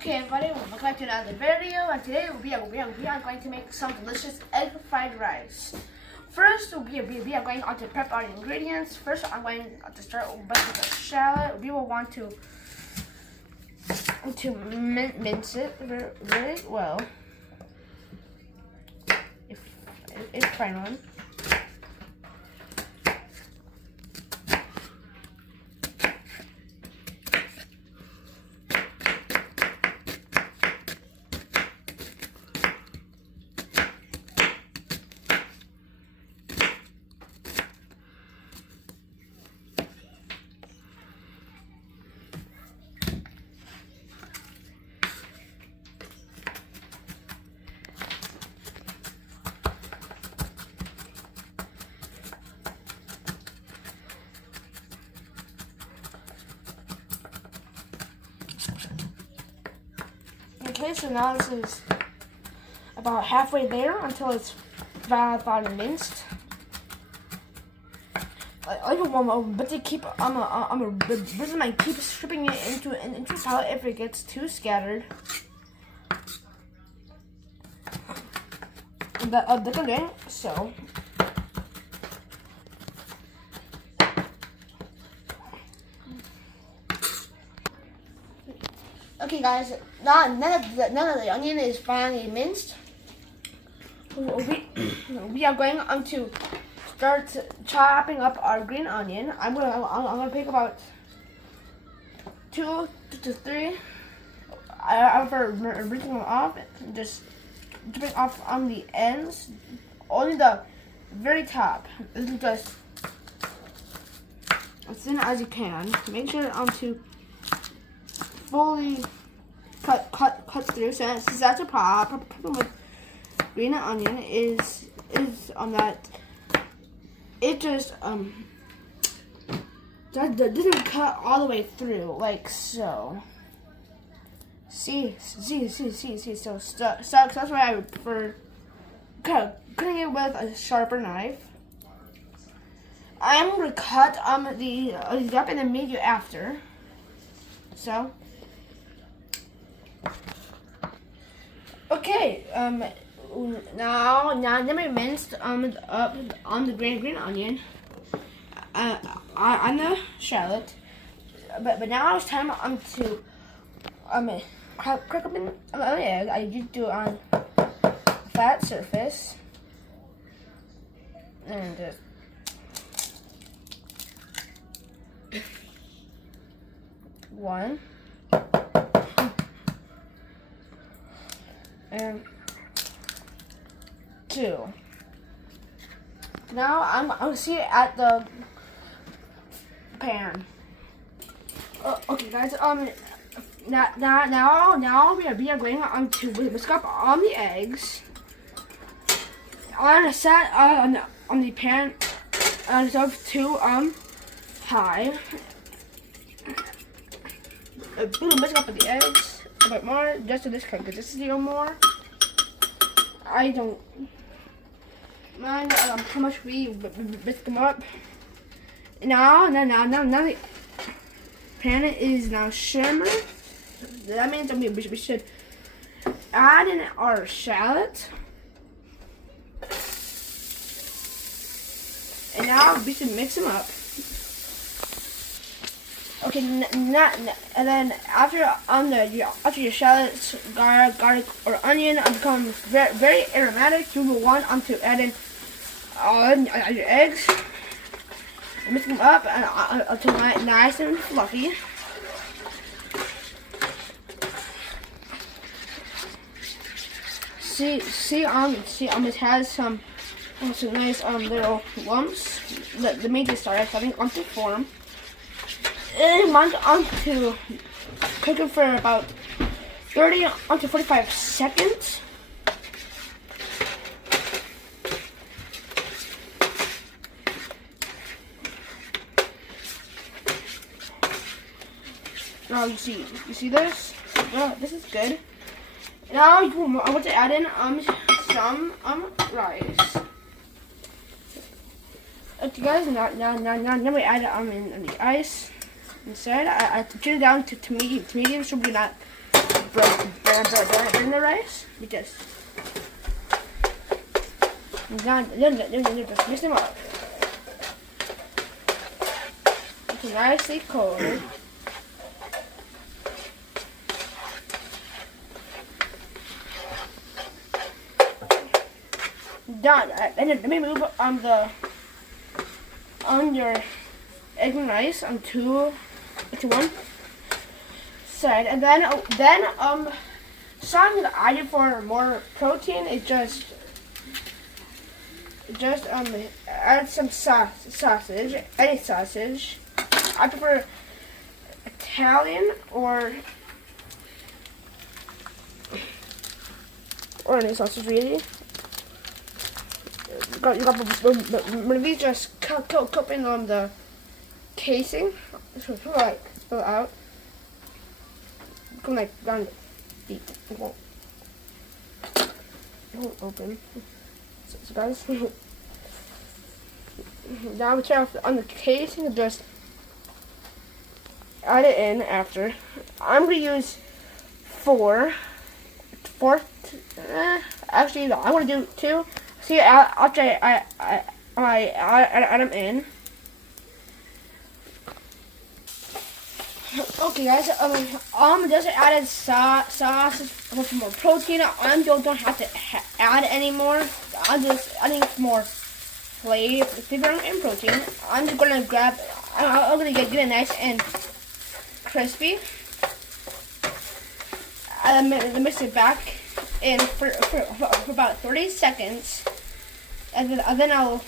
Okay, everybody, welcome back to another video, and today we are going to make some delicious egg fried rice. First, we are going to prep our ingredients. First, I'm going to start with the shallot. We will want to mince it very well. It's fine one. Okay, so now this is about halfway there until it's about minced. I don't want, but they keep keep stripping it into powder if it gets too scattered. So. Okay, guys. Now that the onion is finally minced, we are going to start chopping up our green onion. I'm gonna pick about 2 to 3. After rinsing them off, just dripping off on the ends, only the very top. This is just as thin as you can. Make sure to fully cut through. So that's a problem with green onion is that it just doesn't cut all the way through like so. See. So that's why I would prefer cutting it with a sharper knife. I'm gonna cut the up in the meat after. So. Okay, now we minced up on the green onion, on the shallot, but now it's time to crack open an egg. I just do it on a flat surface, and one. And 2. Now I'm gonna see it at the pan. Okay, guys. Now we are going to whisk up all the eggs. I'm gonna set on the pan to high. Whisk up the eggs. A bit more, just to this consistency or more. I don't mind how much we whisk them up. Now the pan is now shimmer. That means we should add in our shallot. And now we should mix them up. Okay, and then after your shallots, garlic or onion becomes very aromatic, you will want to add in your eggs, mix them up until nice and fluffy. See, it has some nice little lumps. The meat is starting to form. And want to cook it for about 30 to 45 seconds. Now you see this? Well, this is good. Now I want to add in some rice. Okay, guys. Now we add in the ice. Instead, I turned it down to medium so we're not burn the rice. We just mix them up. It's nicely cold. Done. And then let me move on your egg and rice onto one side, and then something that I do for more protein is just add some sausage, any sausage. I prefer Italian or any sausage really. You got maybe just cupping on the casing. So like fill out. Come like down deep. It won't open. So guys, now we turn off on the casing and just add it in after. I'm gonna use four. Actually, no, I'm gonna do 2. See, after I add them in. Okay, guys. Just added sauce for more protein. I don't have to add any more. I'm just adding more flavor and protein. I'm just gonna grab. I'm gonna get it nice and crispy. And mix it back in for about 30 seconds, and then I'll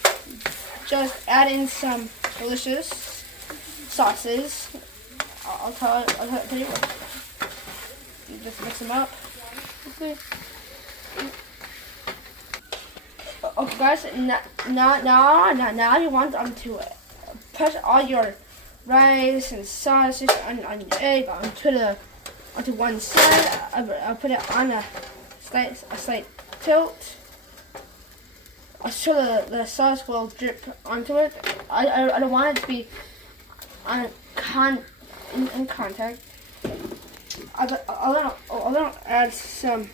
just add in some delicious sauces. I'll tell you what. You just mix them up. Okay. Okay, guys. Now you want to put all your rice and sausage on the egg onto one side. I'll put it on a slight tilt. So the sauce will drip onto it. I don't want it to be in contact. I'll add some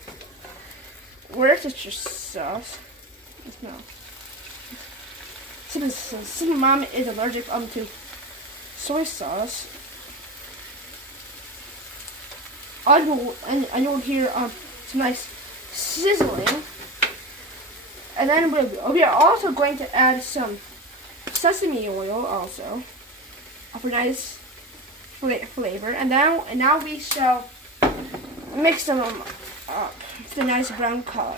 Worcestershire sauce. No. Since my mom is allergic to soy sauce, and you'll hear some nice sizzling. And then we are also going to add some sesame oil also for nice flavor. And now we shall mix them up to a nice brown color.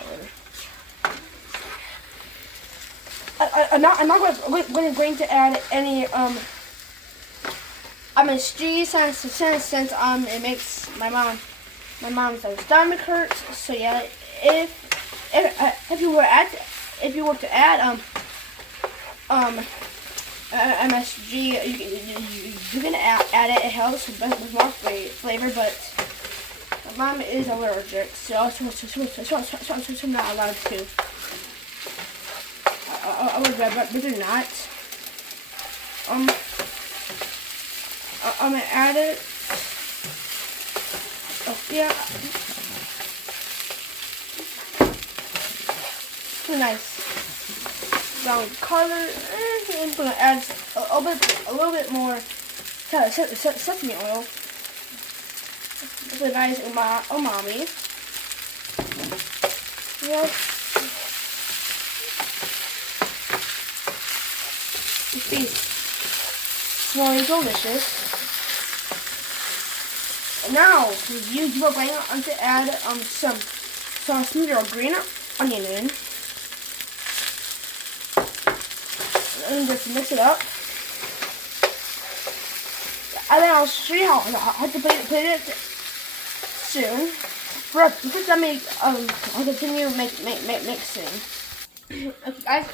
I'm not going to add any MSG since it makes my mom's stomach hurt. So yeah, if you were to add MSG, you can add it. It helps with more flavor, but my mom is allergic, so I'm not allowed to. I would rather not. I'm gonna add it. Oh, yeah. Nice brown color. I'm gonna add a little bit more sesame oil. It's a nice umami. Yep. These smelling delicious. And now you are going to add some sweet or green onion in, and just mix it up. And then I'll show you how to put it soon. First, let me I'll continue mixing. Okay, guys.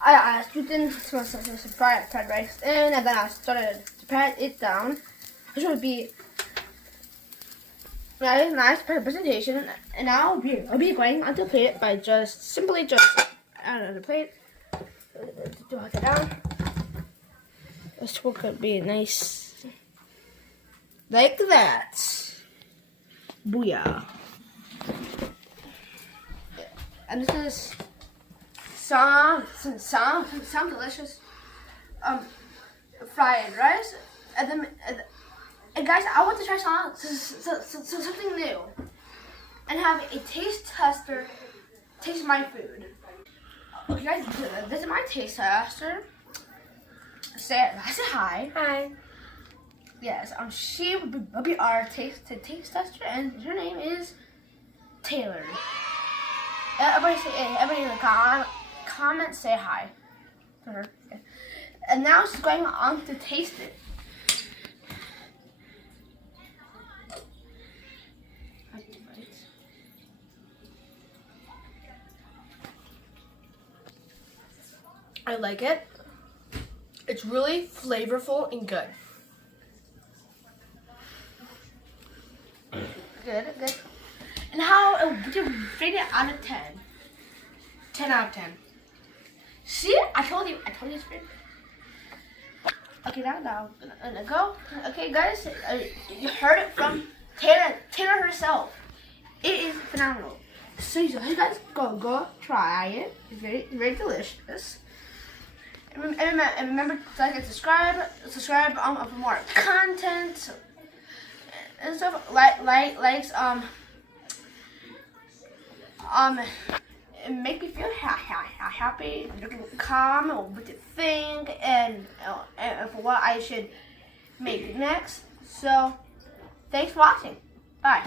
I scooped in some fried rice in, and then I started to pat it down. This would be nice presentation. And now I'll be going onto the plate by simply add the plate. To it down. This one could be nice, like that. Booyah. And this is some delicious fried rice. And guys, I want to try something new and have a taste tester taste my food. Okay, guys, this is my taste tester. Say hi. Hi. Yes, she will be our taste tester, and her name is Taylor. Everybody in the comments say hi to her. And now she's going on to taste it. I like it. It's really flavorful and good. Good. And how would you rate it out of 10? 10 out of 10. See? I told you it's good. Okay, now I'm gonna go. Okay, guys, you heard it from Taylor herself. It is phenomenal. So you guys go try it. It's very delicious. And remember to like and subscribe for more content and stuff. Likes and make me feel happy. You can comment what you think and for what I should make next. So thanks for watching. Bye.